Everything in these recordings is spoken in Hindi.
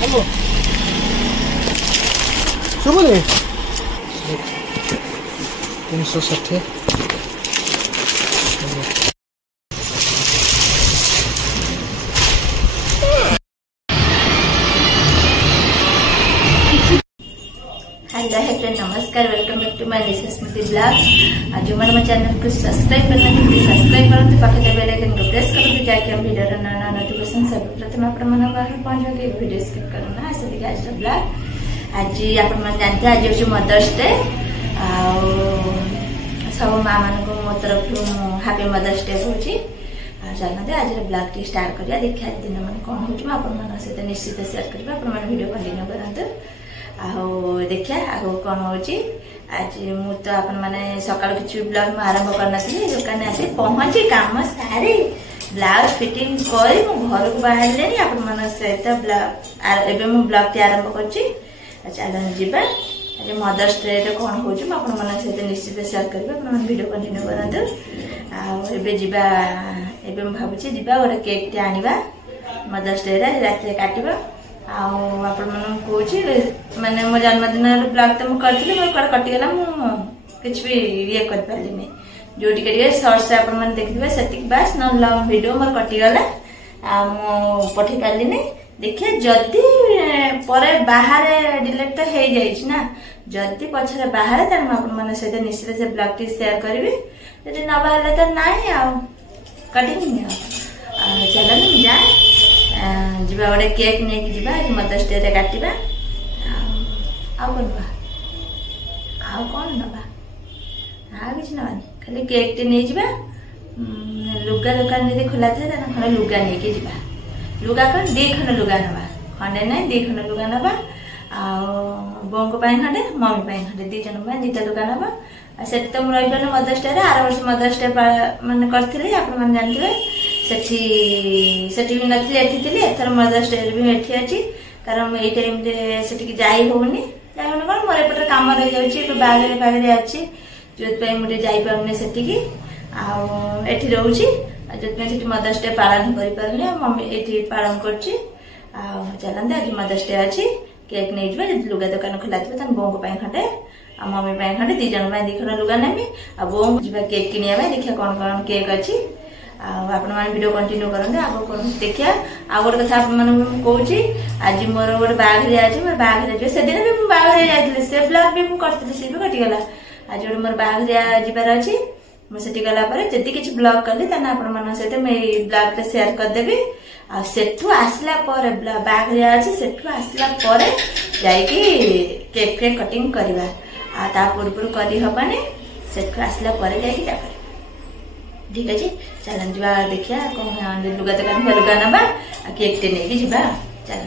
हेलो शुभुनी 360 हेलो फ्रेंड नमस्कार welcome back to my Nisha Smriti blog. आज जो मैंने चैनल को सब्सक्राइब करना सब्सक्राइब करते पाखे बेल आइकन को प्रेस करते जाके हम वीडियो रा नया नोटिफिकेशन सब प्रथम आपण मन पाखे पहुंच के वीडियो स्किप करना ऐसे देखिए आज ब्लॉग। आज आपण मन जानते आज हो मदर्स डे आ सब मां मान को मो तरफ हैप्पी मदर्स डे होची। चलते आज ब्लॉग टी स्टार्ट करिया देखिए दिन मन कौन हो आपण मन सहित निश्चित शेयर करबा आपण मन वीडियो कंटिन्यू करंतु। देखिया आगो कौन हो आज मु तो अपन माने सकाल किसी ब्लाउज में आरंभ करना दुकान आसी पहुंची काम सारी ब्लाउज फिटिंग कर घर को बाहर लेनी अपन मन सहित एवं मु ब्लॉग टी आरंभ करछि। चलो जीवा आज मदर्स डे कौन हो अपन मन सहित निश्चित शेयर करबे अपन वीडियो कंटिन्यू करंतु। एबे जीवा एबे भाबुछि जीवा गोटे केक टी आनिबा मदर्स डे रे रात काटिबा आपण माने मो जन्मदिन ब्लॉग तो मुझे मोर कटिगला कुछ भी ये कर पारिनी जो सर्ट्स आपण मैंने देखिए से बास न लॉन्ग वीडियो मोर कटिगला पठे पारि देखिए जदि पर बाहर डिलीट तो हो जाना जदि पछरे बाहर तार मैंने सहित निश्चित से ब्लॉग टी शेयर करी जब न बाहर तो ना कटिनी चलो जाए जीवा गोटे केक नहीं कि जीवा मदर्स डे रे काटिबा कौन नबा किसी नबानी खाली केक टे नहीं जावा लुगा दुकान यदि खोला था खंडे लुगा नहीं कि जावा लुगा कौन दी खंड लुगा नबा खंडे ना दी खंड लुगा नबा बों को खंडे मम्मी खंडे दी जन दीटा लुगा नबा से तो मुझे रही मदर्स डे आर वर्ष मदर्स डे मैंने करी आप जानते सेठी भी नथी एठी थिली एथर मदर्स डे भी एठी अछि कारण एई टाइम रे सेठी की जाई होउनी कोन मोर एपटे काम रही जाउची बागरे बागरे अछि जोत पे मुटे जाई पाउने सेठी की आ एठी रहउची जोत पे सेठी मदर्स डे पालन करि परने मम्मी एठी पालन करची आ चलंदे आज मदर्स डे अछि केक नै जबे लुगा दुकान खोला थबे तन बों को पय खटे आ मम्मी पय खटे दी जन पय दी खन लुगा नेमी आ बों जबे केक किनिया में देखिया कोन कोन केक अछि आपण मान वीडियो कंटिन्यू करंदे आगो कोन देखिया आ गोटे कथा आपण मान कहूची आज मोर गोटे बाघरे आज मोर बाघरे जे से दिन भी मु बाघरे जाइतले से ब्लॉग भी मु करतले से भी कटि गेला आज गोटे मोर बाघरे जिबार अछि मु सेठी गला परे जति किछ ब्लॉग करली तना आपण मान सहित मे ब्लॉग रे शेयर कर देबी आ सेठु आसला परे बाघरे अछि सेठु आसला परे जाई कि केक के कटिंग करबा आ ता पूर्व करी हबाने सेठु आसला परे जाई कि ता ठीक अच्छे चलन जा देखिया कौन लुगा दुकान लुगा नबा केक टे नहीं जा चल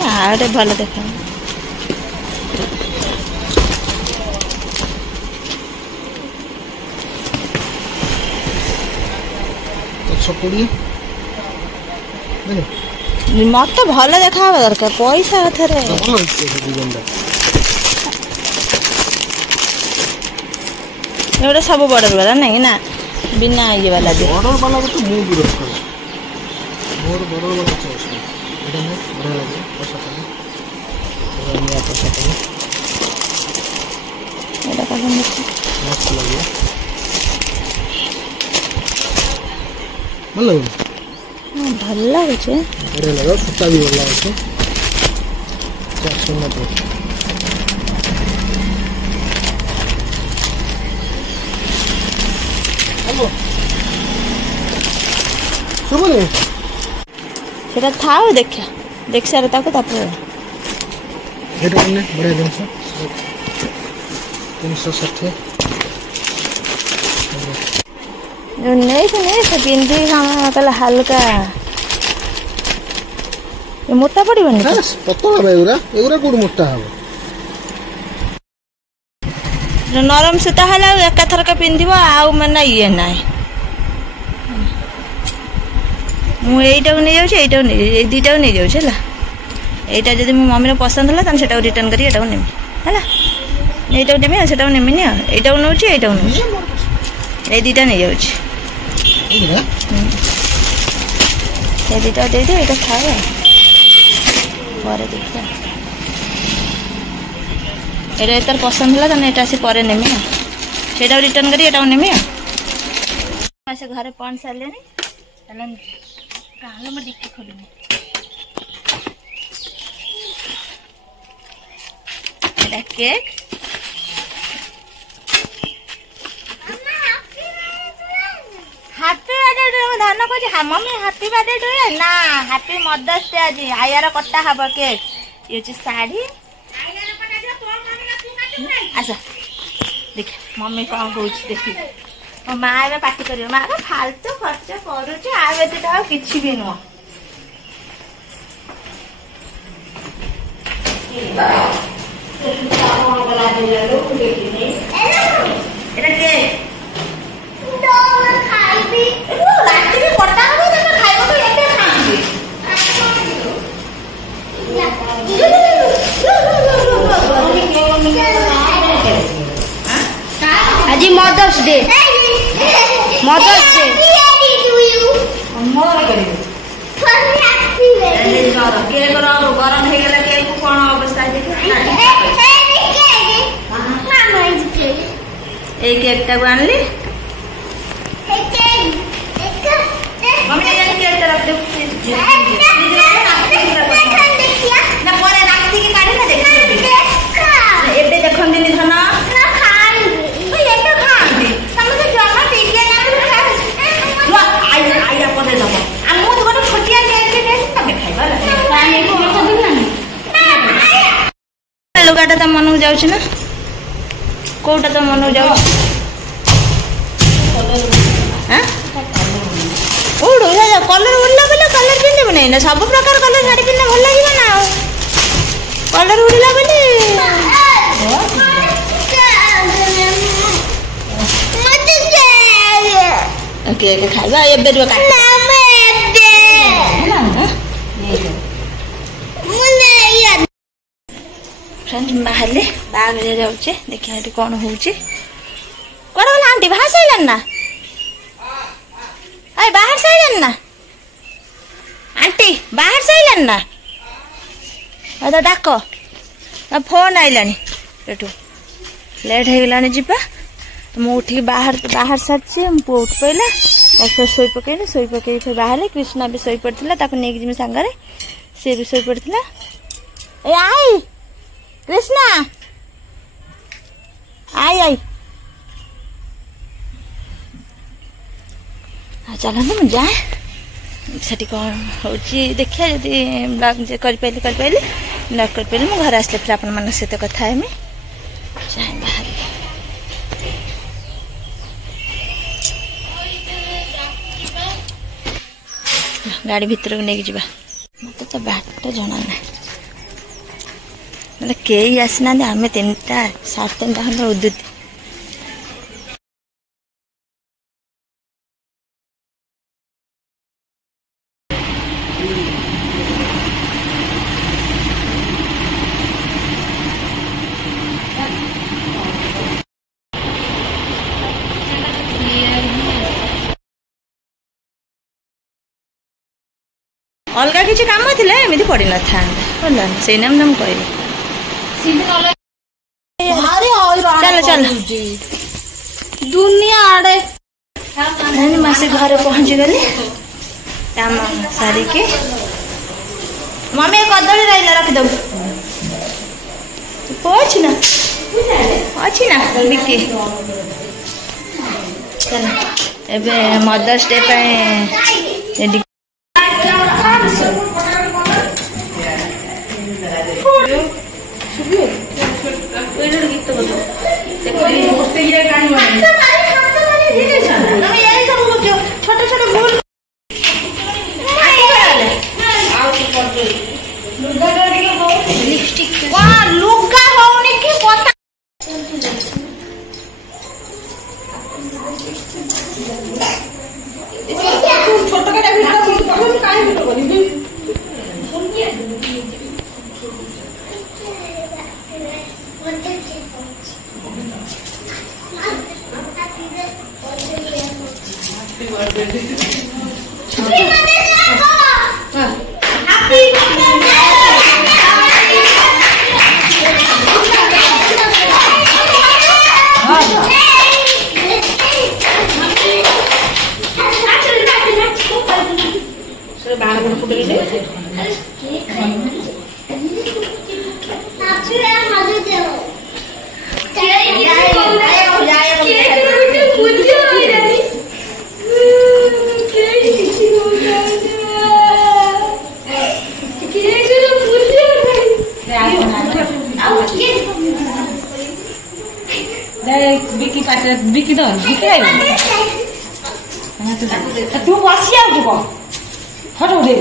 हाँ आटे भल देखा मत भल देखा दरकार पैसा थे सब बॉर्डर वाला नहीं ना बिना ये वाला बॉर्डर वाला तो मु विरोध कर मोर बॉर्डर वाला चॉइस है एटा में बड़ा लगे पैसा पानी और मैं पैसा पानी एटा पसंद है मस्त लगे भल लगे भल लगे छे बड़े लगा सूता भी भल लगे 490 हेलो शुभुनी सेटा थाओ देखिया देख सारे ताको तापर ଏଇଟା ମାନେ ବଢ଼ିଆ ଜିନିଷ 360 नहीं तो नहीं से पिंदी कल हल्का ये मोटा पड़ी बनी पतला एगुरा एगुरा कोड मोटा हबो नरम सूता हला एका थरक पिंदिबो आउ माने ये नाही मु एटा नै जाउ एटा नै ए दुटा नै जाउ छला एटा जदी मो मम्मी रे पसंद हला तन सेटा रिटर्न करी एटा नेमी हला एटा नेमी सेटा नेमी ने एटा नउची एटा नउची ए दुटा नै जाउ ये दुटा दे दे एटा खाए परे देखिया एटा एतर पसंद हला तने एटा से परे नेमी ना सेटा रिटर्न करी एटा नेमी से घरे पहुंच साले नहीं चलन काले में डिक्की खोलनी एटा केक हैप्पी बर्थडे टू धान को मम्मी हैप्पी बर्थडे टू ना हैप्पी मदर्स डे आज आयार कटा हबो केक ये छ साड़ी अच्छा देख मम्मी कौन कहूँ देखी मो माँ ए पार्टी कर माँ का फालतू खर्च करुचे आ किसी भी नुह आज मदर्स डे मदर्स डे गरम हो गला केक कौन अवस्था ए केक टा आनली मम्मी ये केक टा रख दे ना पर राती के काढे ना देख एबे देखन दिनी धना लुगाटा तो मन जाऊँ ना कौटा तो मन जाऊँ उड़ कलर उड़ला बोले कलर पिंधे नहीं ना सब प्रकार कलर शाड़ी पिंधे भल लगे ना कलर उड़ला बोले केक खाइबा एबे रो काट फ्रेंड बाहर बाग जाऊे देखिए ये कौन हो कौन गला आंटी बाहर साइलन ना अरे बाहर साइलन ना आंटी बाहर साइलन ना तो डाक फोन आइलानी पेटू लेट हो गलानी जीवा मुझे उठिक बाहर बाहर सारी पु उठ पड़ा और फिर शोई पकईनी शोई पकई फिर बाहर कृष्णा भी शोई पड़ा नहीं जी सांगे सी भी शोई पड़ा ए आई कृष्णा आई आई चलो ना मुझे जाए से कौन हो देखिए जदि ब्लॉग कर पाइली ब्लॉग कर पाइली मो घर आसले फिर आपण मान सहित कथा हेमी जाए बाहर गाड़ी भीतर को लेके जावा मत तो बाट जना ना मतलब कई आसना आम 3टा 3:30 खंड उदुती अलग किसी काम थिले एमती पड़ी न था से नाम नाम कहली चलो चलो दुनिया आड़े मासे घर पहुंच गली काम सारी के मम्मी कदली रहा रखीदे अच्छी ना बिकी चल एबे मदर्स डे पे गीत बोलो छोट छोट भूल लुगा होने की पता छोट बिकी दो बिकी तू बसी आ फटो दे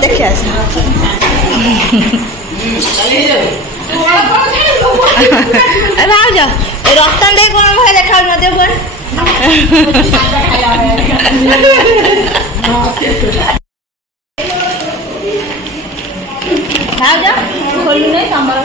देखिए भाज रतन दे कौन भाई देखा मत भाज खोलू नहीं कमर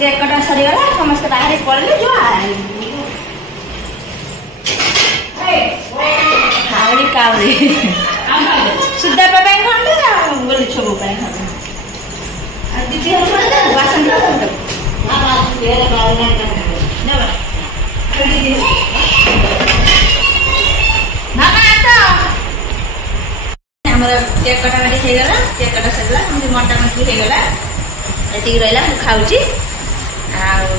केक कटा सरीगला समस्त बाहर पड़े जो हावड़ी कावड़ी सुधा पाई खंडे बोली छबू पाई खंडे दीदी वासन केक कटा काटी होगला केक कटा सर मटा मटी होगला ये रहा मुझे खाऊँ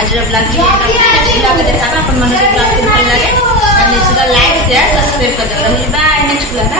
आज ब्लॉग देखा अपन मन ब्लॉग भल लगे लाइक शेयर सब्सक्राइब कर बाय नेक्स्ट ब्लॉग।